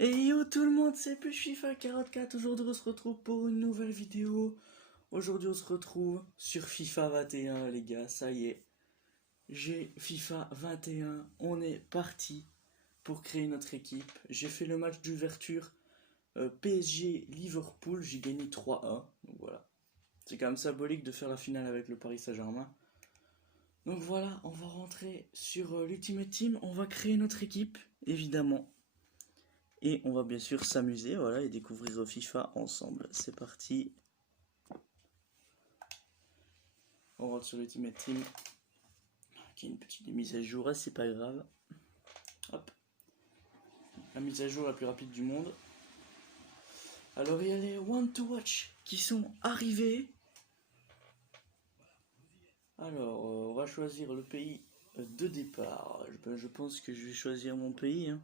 Et yo tout le monde, c'est plus FIFA 44. Aujourd'hui on se retrouve pour une nouvelle vidéo. Aujourd'hui on se retrouve sur FIFA 21 les gars, ça y est. J'ai FIFA 21, on est parti pour créer notre équipe. J'ai fait le match d'ouverture PSG Liverpool, j'ai gagné 3-1. Donc voilà. C'est quand même symbolique de faire la finale avec le Paris Saint-Germain. Donc voilà, on va rentrer sur l'Ultimate Team, on va créer notre équipe, évidemment. Et on va bien sûr s'amuser, voilà, et découvrir FIFA ensemble. C'est parti. On rentre sur l'Ultimate Team. Qui est une petite mise à jour, c'est pas grave. Hop. La mise à jour la plus rapide du monde. Alors il y a les One to Watch qui sont arrivés. Alors on va choisir le pays de départ. Je pense que je vais choisir mon pays. Hein.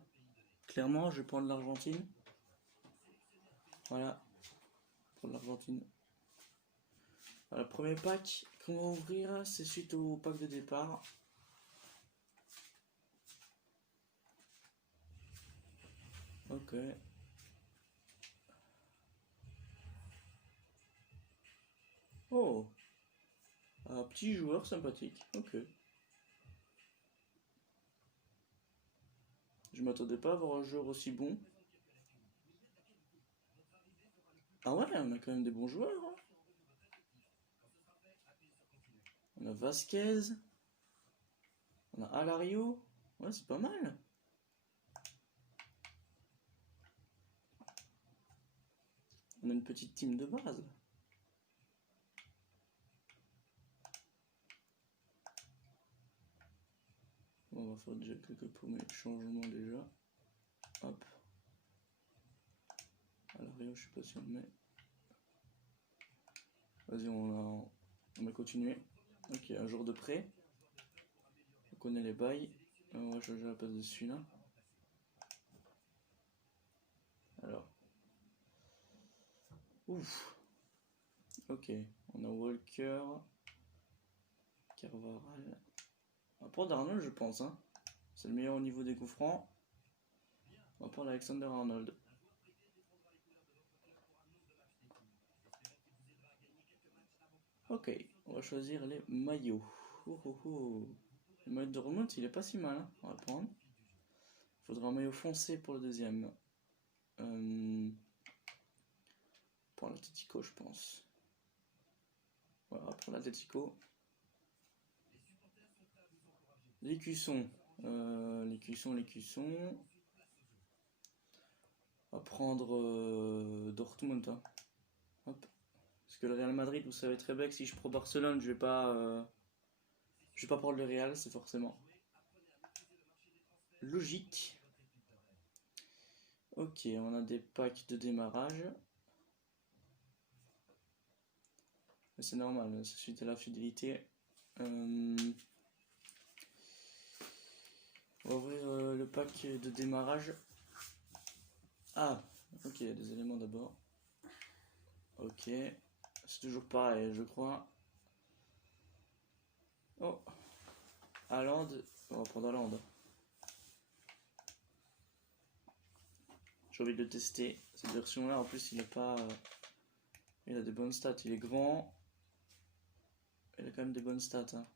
Clairement, je vais prendre l'Argentine. Voilà. Prendre l'Argentine. Le premier pack qu'on va ouvrir, c'est suite au pack de départ. Ok. Oh, un petit joueur sympathique. Ok. Je m'attendais pas à avoir un joueur aussi bon. Ah ouais, on a quand même des bons joueurs. Hein. On a Vasquez. On a Alario. Ouais, c'est pas mal. On a une petite team de base. On va faire déjà quelques premiers changements déjà. Hop. Alario, je sais pas si on le met. Vas-y, on va continuer. Ok, un jour de prêt. On connaît les bails. On va changer la place de celui-là. Alors. Ouf. Ok, on a Walker. Carvaral. On va prendre Arnold, je pense. Hein. C'est le meilleur au niveau des coups francs. On va prendre Alexander Arnold. Ok, on va choisir les maillots. Le maillot de remonte, il est pas si mal. Hein. On va prendre. Il faudra un maillot foncé pour le deuxième. Pour l'Atletico, je pense. Voilà, pour l'Atletico. Les cuissons. Les cuissons. On va prendre Dortmund. Hein. Hop. Parce que le Real Madrid, vous savez très bien que si je prends Barcelone, je vais pas prendre le Real, c'est forcément logique. Ok, on a des packs de démarrage. C'est normal, c'est suite à la fidélité. On va ouvrir le pack de démarrage. Ah, ok, des éléments d'abord. Ok, c'est toujours pareil, je crois. Oh, Haaland, on va prendre Haaland. J'ai envie de le tester, cette version-là. En plus, il a des bonnes stats. Il est grand. Il a quand même des bonnes stats. Hein.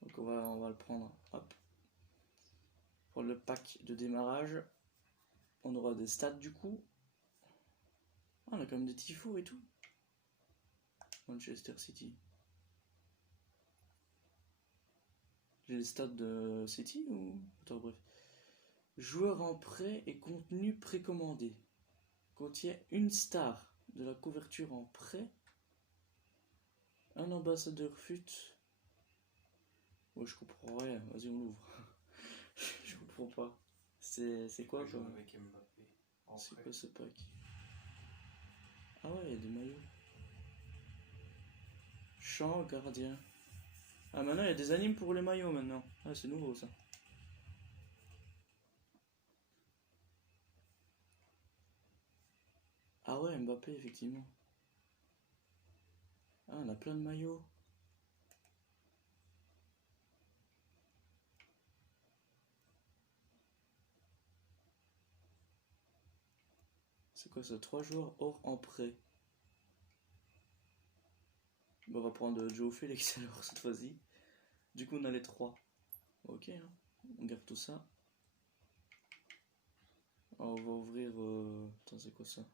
Donc on va le prendre. Hop. Pour le pack de démarrage, on aura des stats du coup. Ah, on a quand même des tifos et tout. Manchester City. J'ai les stats de City ou... Attends, bref. Joueur en prêt et contenu précommandé. Contient une star de la couverture en prêt. Un ambassadeur fut. Ouais, je comprends rien. Vas-y, on l'ouvre. Je comprends pas. C'est quoi comme... C'est quoi ce pack? Ah ouais, il y a des maillots. Champ, gardien. Ah, maintenant il y a des animes pour les maillots maintenant. Ah, c'est nouveau ça. Ah ouais, Mbappé, effectivement. Ah, on a plein de maillots. C'est quoi ça? 3 joueurs hors en prêt. Bon, on va prendre Joe Félix alors cette fois-ci. Du coup, on a les 3. Ok, hein. On garde tout ça. Alors, on va ouvrir. Attends, c'est quoi ça?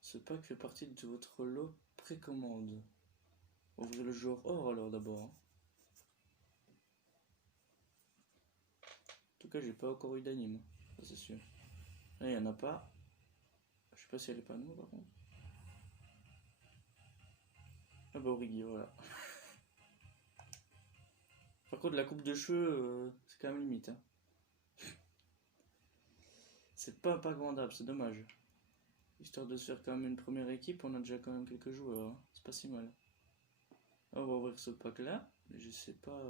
Ce pack fait partie de votre lot précommande. Ouvrir le joueur or alors d'abord. Hein. En tout cas, j'ai pas encore eu d'anime. Ça, c'est sûr. Là, il y en a pas. Je sais pas si elle est pas nous par contre. Ah bah, Origi, voilà. Par contre, la coupe de cheveux, c'est quand même limite. Hein. C'est pas un pack vendable, c'est dommage. Histoire de se faire quand même une première équipe, on a déjà quand même quelques joueurs. Hein. C'est pas si mal. On va ouvrir ce pack là, mais je sais pas.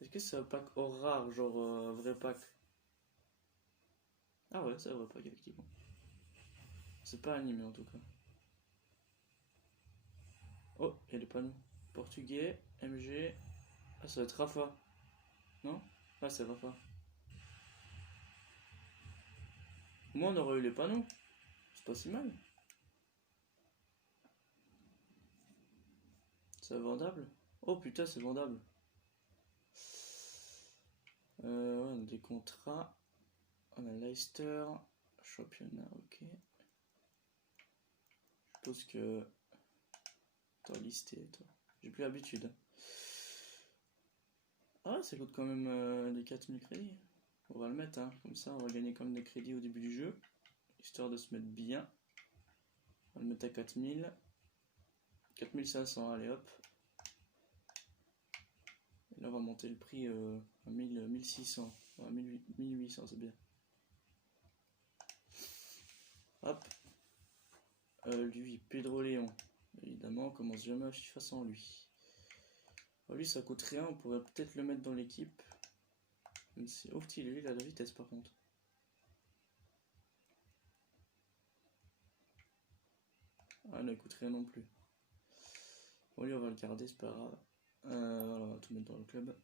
Est-ce que c'est un pack hors rare, genre un vrai pack? Ah ouais, c'est un vrai pack, effectivement. C'est pas animé en tout cas. Oh, il y a des panneaux. Portugais, MG. Ah, ça va être Rafa. Non? Ah, c'est Rafa. Au moins, on aurait eu les panneaux. C'est pas si mal. C'est vendable? Oh putain, c'est vendable. On a des contrats. On a Leicester. Championnat, ok. Je suppose que. Attends, listé, toi. J'ai plus l'habitude. Ah, ça coûte quand même des 4000 crédits. On va le mettre, hein. Comme ça, on va gagner quand même des crédits au début du jeu. Histoire de se mettre bien. On va le mettre à 4000. 4500, allez hop. Et là, on va monter le prix à 1600. Ouais, 1800, c'est bien. Hop. Lui, Pedro Léon. Évidemment, on commence jamais à FIFA sans lui. Alors, lui, ça coûte rien. On pourrait peut-être le mettre dans l'équipe. Même si. Oh, petit, lui, il a de la vitesse par contre. Ah, non, il coûte rien non plus. Bon, lui, on va le garder, c'est pas grave. Voilà, on va tout mettre dans le club.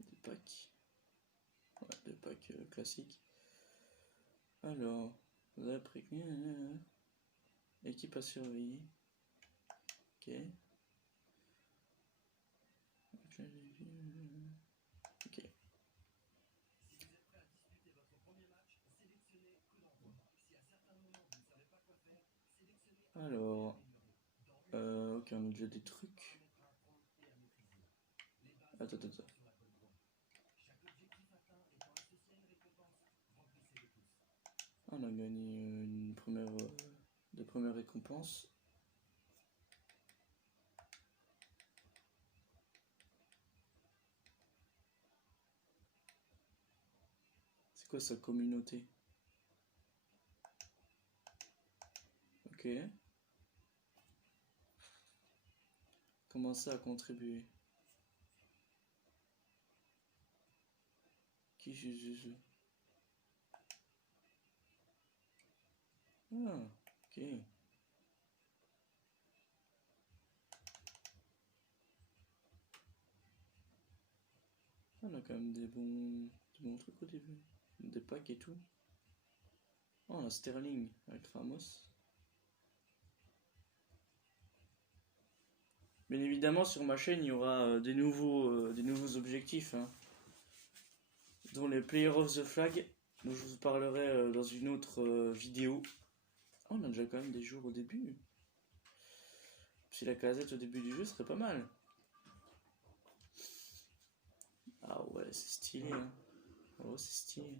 Des packs. Ouais, des packs classiques. Alors, vous avez pris. Équipe à surveiller. Ok. Ok. Alors. Ok, on a déjà des trucs. Attends. On a gagné une première, des premières récompenses. C'est quoi sa communauté? Ok. Commencer à contribuer. Qui je. Ah, ok. On a quand même des bons trucs au début. Des packs et tout. Oh, on a Sterling avec Ramos. Bien évidemment, sur ma chaîne, il y aura des nouveaux objectifs. Hein, dont les Player of the Flag, dont je vous parlerai dans une autre vidéo. Oh, on a déjà quand même des jours au début. Si la casette au début du jeu serait pas mal. Ah ouais, c'est stylé. Hein. Oh, c'est stylé.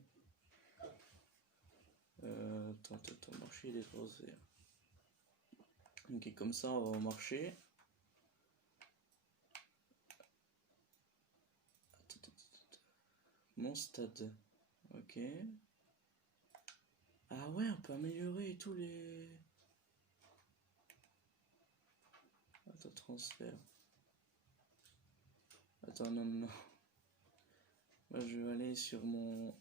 Attends, marcher des transferts. Ok, comme ça, on va marcher. Mon stade. Ok. Ah ouais, on peut améliorer tous les. Attends, transfert. Attends, non. Moi, je vais aller sur mon.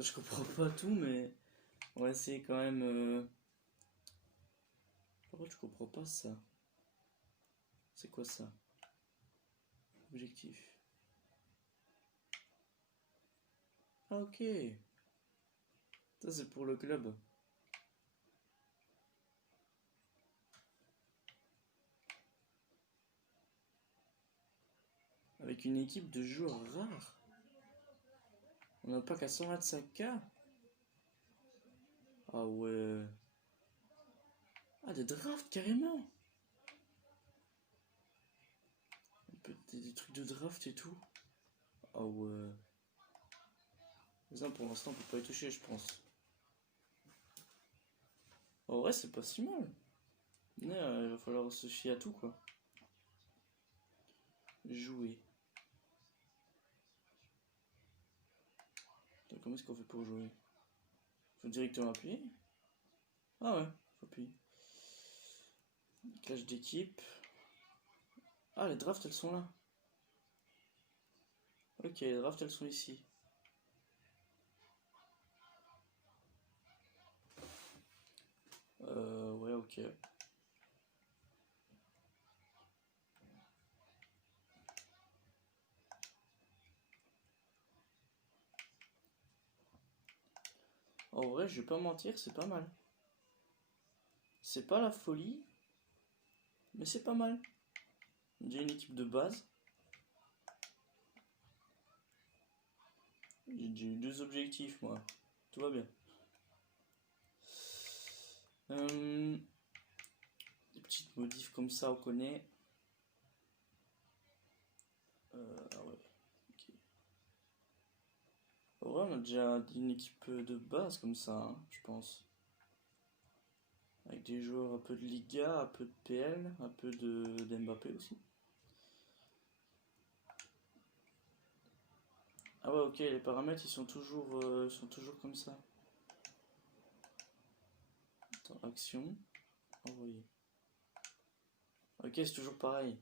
Je comprends pas tout, mais on va essayer quand même. Par contre, je comprends pas ça. C'est quoi ça? Objectif. Ah, ok. Ça, c'est pour le club. Avec une équipe de joueurs rares. On n'a pas qu'à 125K. Ah ouais. Ah, des drafts carrément. Des trucs de draft et tout. Ah ouais. Ça, pour l'instant, on peut pas y toucher, je pense. En vrai, c'est pas si mal. Mais il va falloir se fier à tout, quoi. Jouer. Attends, comment est-ce qu'on fait pour jouer? Faut directement appuyer? Ah ouais, faut appuyer. Clash d'équipe. Ah, les drafts, elles sont là. Ok, les drafts, elles sont ici. Ouais, ok. En vrai, je vais pas mentir, c'est pas mal. C'est pas la folie, mais c'est pas mal. J'ai une équipe de base. J'ai eu 2 objectifs, moi. Tout va bien. Des petites modifs comme ça, on connaît. Ah ouais. Ok. En vrai, on a déjà une équipe de base comme ça, hein, je pense. Avec des joueurs un peu de Liga, un peu de PL, un peu d'Mbappé aussi. Ah ouais, ok, les paramètres ils sont toujours comme ça. Attends, action, envoyer. Ok, c'est toujours pareil.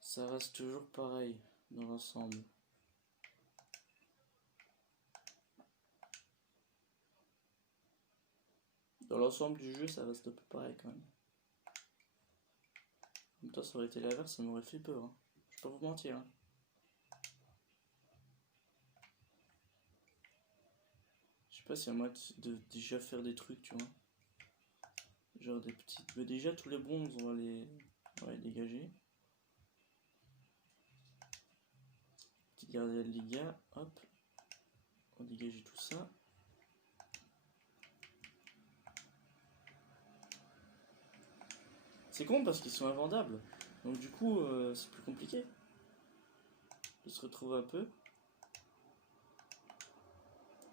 Ça reste toujours pareil dans l'ensemble. Dans l'ensemble du jeu, ça reste un peu pareil quand même. En même temps, ça aurait été l'inverse, ça m'aurait fait peur. Hein. Je vais pas vous mentir. Hein. Je sais pas si à moi de déjà faire des trucs, tu vois. Genre des petites. Mais déjà, tous les bronzes, on va les dégager. Petite gardienne Liga, hop. On va dégager tout ça. C'est con parce qu'ils sont invendables. Donc du coup, c'est plus compliqué de se retrouver un peu.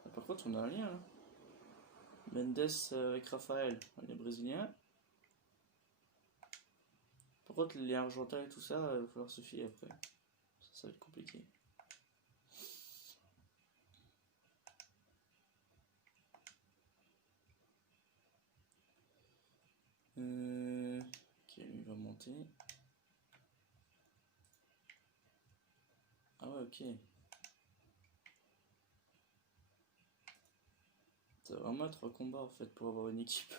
Ah, par contre, on a un lien là. Mendes avec Raphaël, on est brésilien. Par contre, les argentins et tout ça, il va falloir se fier après. Ça va être compliqué. Ok, lui va monter. Ah ouais, ok. Ça va vraiment être un combat en fait pour avoir une équipe.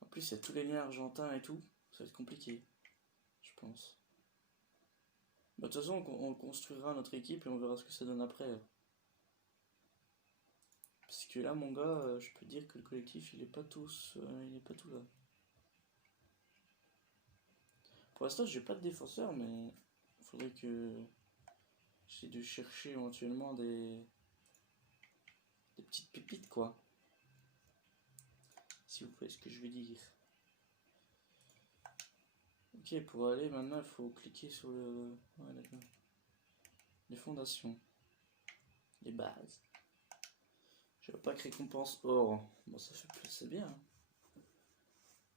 En plus, il y a tous les liens argentins et tout. Ça va être compliqué, je pense. Bah, de toute façon, on construira notre équipe et on verra ce que ça donne après. Parce que là, mon gars, je peux dire que le collectif, il est pas tout là. Pour l'instant, j'ai pas de défenseur, mais il faudrait que j'essaie de chercher éventuellement des petites pépites, quoi. Si vous voyez ce que je veux dire. Ok, pour aller maintenant, il faut cliquer sur le. Ouais, d'accord. Les fondations. Les bases. Je veux pas que récompense or. Bon, ça fait plus, c'est bien.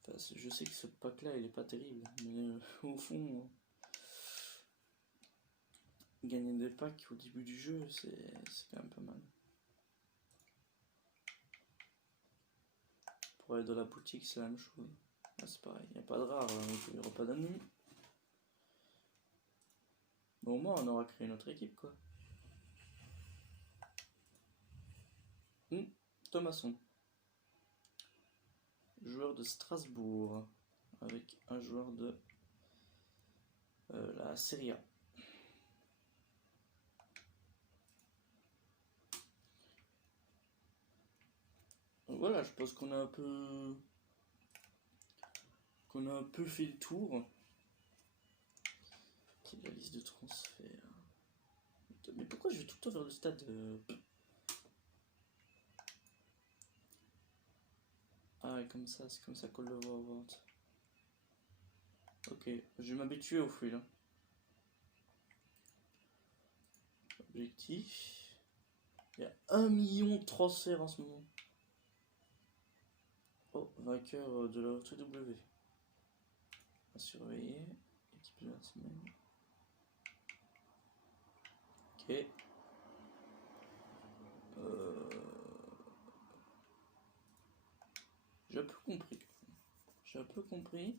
Enfin, je sais que ce pack là il est pas terrible, mais au fond, gagner des packs au début du jeu, c'est quand même pas mal. Pour aller dans la boutique, c'est la même chose. Ah, c'est pareil, il n'y a pas de rare, donc il n'y aura pas d'ennemis. Bon, au moins, on aura créé notre équipe, quoi. Thomasson, joueur de Strasbourg, avec un joueur de la Serie A. Donc voilà, je pense qu'on a un peu fait le tour. C'est la liste de transferts. Mais pourquoi je vais tout le temps vers le stade Ah, comme ça, c'est comme ça qu'on le voit en vente. Ok, je vais m'habituer au fruit là. Objectif. Il y a 1 million de transferts en ce moment. Oh, vainqueur de la TW. À surveiller. Équipe de la semaine. Ok. J'ai un peu compris. J'ai un peu compris.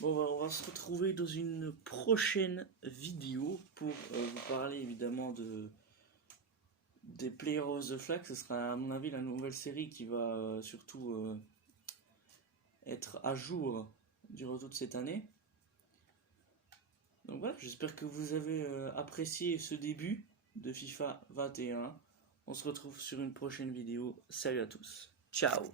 Bon, on va se retrouver dans une prochaine vidéo pour vous parler évidemment des Players of the Flag. Ce sera à mon avis la nouvelle série qui va surtout être à jour durant toute cette année. Donc voilà, j'espère que vous avez apprécié ce début de FIFA 21. On se retrouve sur une prochaine vidéo. Salut à tous. Ciao.